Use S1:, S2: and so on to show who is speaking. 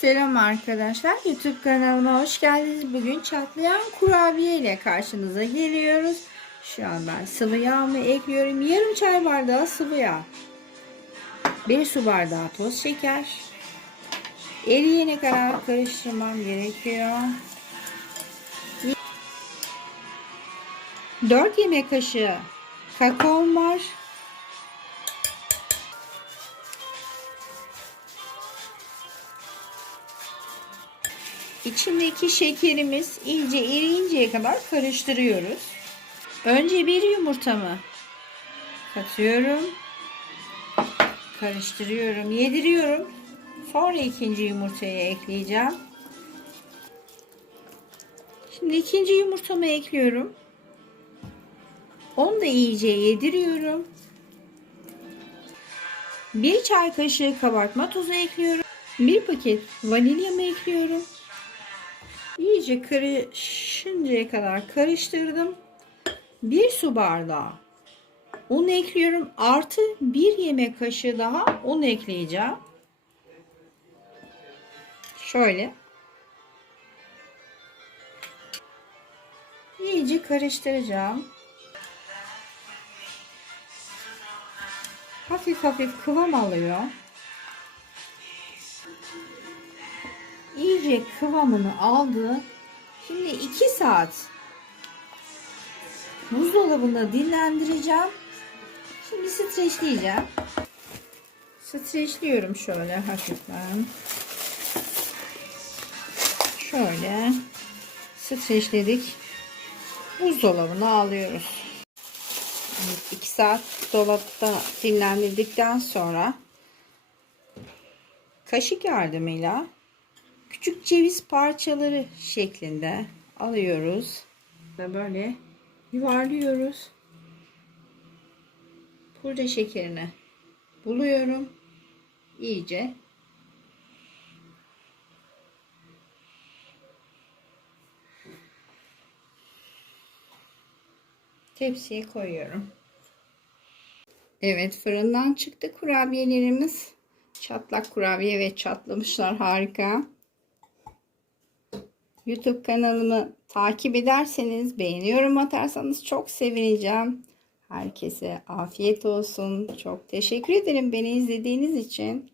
S1: Selam arkadaşlar. YouTube kanalıma hoş geldiniz. Bugün çatlayan kurabiye ile karşınıza geliyoruz. Şu an ben sıvı yağımı ekliyorum. Yarım çay bardağı sıvı yağ. 1 su bardağı toz şeker. Eriyene kadar karıştırmam gerekiyor. 4 yemek kaşığı kakaom var. İçindeki şekerimiz iyice eriyinceye kadar karıştırıyoruz. Önce bir yumurtamı katıyorum. Karıştırıyorum, yediriyorum. Sonra ikinci yumurtayı ekleyeceğim. Şimdi ikinci yumurtamı ekliyorum. Onu da iyice yediriyorum. Bir çay kaşığı kabartma tozu ekliyorum. Bir paket vanilyamı ekliyorum. İyice karışıncaya kadar karıştırdım. Bir su bardağı un ekliyorum. Artı bir yemek kaşığı daha un ekleyeceğim. Şöyle. İyice karıştıracağım. Hafif hafif kıvam alıyor. İyice kıvamını aldı. Şimdi 2 saat buzdolabında dinlendireceğim. Şimdi streçleyeceğim. Streçliyorum şöyle hafiften. Şöyle streçledik. Buzdolabına alıyoruz. 2 saat dolapta dinlendirdikten sonra kaşık yardımıyla küçük ceviz parçaları şeklinde alıyoruz ve böyle yuvarlıyoruz. Pudra şekerini buluyorum iyice. Tepsiye koyuyorum. Evet fırından çıktı kurabiyelerimiz. Çatlak kurabiye ve çatlamışlar harika. YouTube kanalımı takip ederseniz, beğeni yorum atarsanız çok sevineceğim. Herkese afiyet olsun. Çok teşekkür ederim beni izlediğiniz için.